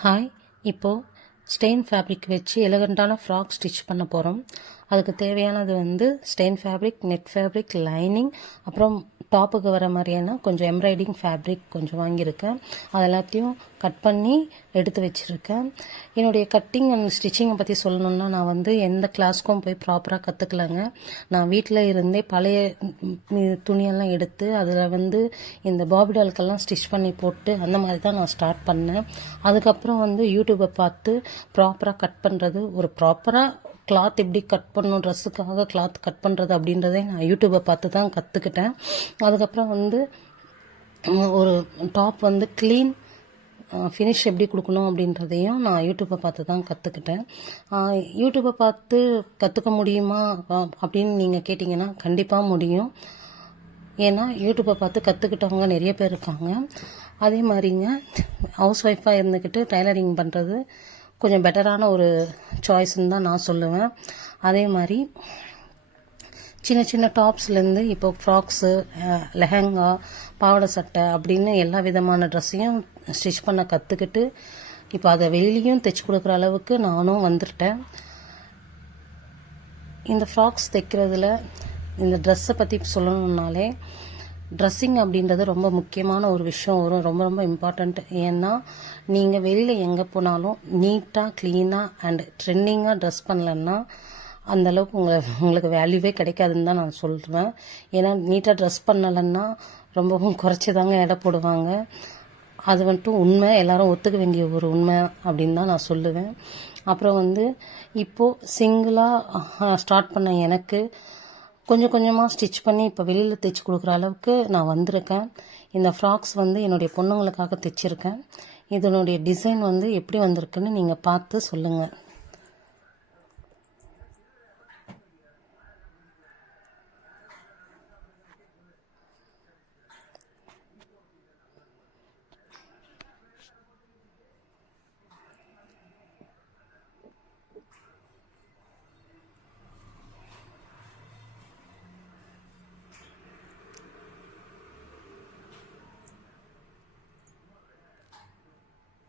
Hi, இப்போது stain fabric வச்சு எலகண்ட்டான frock stitch பண்ண போகிறோம். அதுக்கு தேவையானது stain fabric, net fabric, lining, அப்புறம் டாப்புக்கு வர மாதிரியான கொஞ்சம் எம்ப்ராய்டிங் ஃபேப்ரிக் கொஞ்சம் வாங்கியிருக்கேன். அது எல்லாத்தையும் கட் பண்ணி எடுத்து வச்சுருக்கேன். என்னுடைய கட்டிங் அண்ட் ஸ்டிச்சிங்கை பற்றி சொல்லணுன்னா, நான் எந்த கிளாஸ்க்கும் போய் ப்ராப்பராக கற்றுக்கலங்க. நான் வீட்டில் இருந்தே பழைய துணியெல்லாம் எடுத்து அதில் இந்த பாபிடால்கெல்லாம் ஸ்டிச் பண்ணி போட்டு அந்த மாதிரி தான் நான் ஸ்டார்ட் பண்ணேன். அதுக்கப்புறம் யூடியூப்பை பார்த்து ப்ராப்பராக கட் பண்ணுறது, ஒரு ப்ராப்பராக கிளாத் எப்படி கட் பண்ணணும், ட்ரெஸ்ஸுக்காக கிளாத் கட் பண்ணுறது அப்படின்றதே நான் யூடியூப்பை பார்த்து தான் கற்றுக்கிட்டேன். அதுக்கப்புறம் ஒரு டாப் க்ளீன் ஃபினிஷ் எப்படி கொடுக்கணும் அப்படின்றதையும் நான் யூடியூப்பை பார்த்து தான் கற்றுக்கிட்டேன். யூடியூப்பை பார்த்து கற்றுக்க முடியுமா அப்படின்னு நீங்கள் கேட்டிங்கன்னா கண்டிப்பாக முடியும். ஏன்னா யூடியூப்பை பார்த்து கற்றுக்கிட்டவங்க நிறைய பேர் இருக்காங்க. அதே மாதிரிங்க ஹவுஸ் ஒய்ஃபாக இருந்துக்கிட்டு டைலரிங் பண்ணுறது கொஞ்சம் பெட்டரான ஒரு சாய்ஸ்ன்னு தான் நான் சொல்லுவேன். அதே மாதிரி சின்ன சின்ன டாப்ஸ்லேருந்து இப்போ ஃப்ராக்ஸு, லெஹங்கா, பாவாடை சட்டை அப்படின்னு எல்லா விதமான ட்ரெஸ்ஸையும் ஸ்டிச் பண்ண கற்றுக்கிட்டு இப்போ அதை வெளியிலையும் தைச்சி கொடுக்குற அளவுக்கு நானும் வந்துட்டேன். இந்த ஃப்ராக்ஸ் தைக்கிறதுல இந்த ட்ரெஸ்ஸை பற்றி சொல்லணுன்னாலே ட்ரெஸ்ஸிங் அப்படின்றது ரொம்ப முக்கியமான ஒரு விஷயம் வரும். ரொம்ப ரொம்ப இம்பார்ட்டண்ட். ஏன்னா நீங்கள் வெளியில் எங்கே போனாலும் நீட்டாக, க்ளீனாக அண்ட் ட்ரெண்டிங்காக ட்ரெஸ் பண்ணலன்னா அந்தளவுக்கு உங்களுக்கு வேல்யூவே கிடைக்காதுன்னு தான் நான் சொல்கிறேன். ஏன்னா நீட்டாக ட்ரெஸ் பண்ணலைன்னா ரொம்பவும் குறைச்சி தாங்க எடை போடுவாங்க. அது உண்மை, எல்லாரும் ஒத்துக்க வேண்டிய ஒரு உண்மை அப்படின்னு தான் நான் சொல்லுவேன். அப்புறம் இப்போது சிங்கிளாக ஸ்டார்ட் பண்ண எனக்கு கொஞ்சம் கொஞ்சமாக ஸ்டிச் பண்ணி இப்போ வெளியில் தைச்சி கொடுக்குற அளவுக்கு நான் வந்திருக்கேன். இந்த ஃப்ராக்ஸ் என்னுடைய பொண்ணுங்களுக்காக தைச்சிருக்கேன். இதனுடைய டிசைன் எப்படி வந்திருக்குன்னு நீங்கள் பார்த்து சொல்லுங்கள்.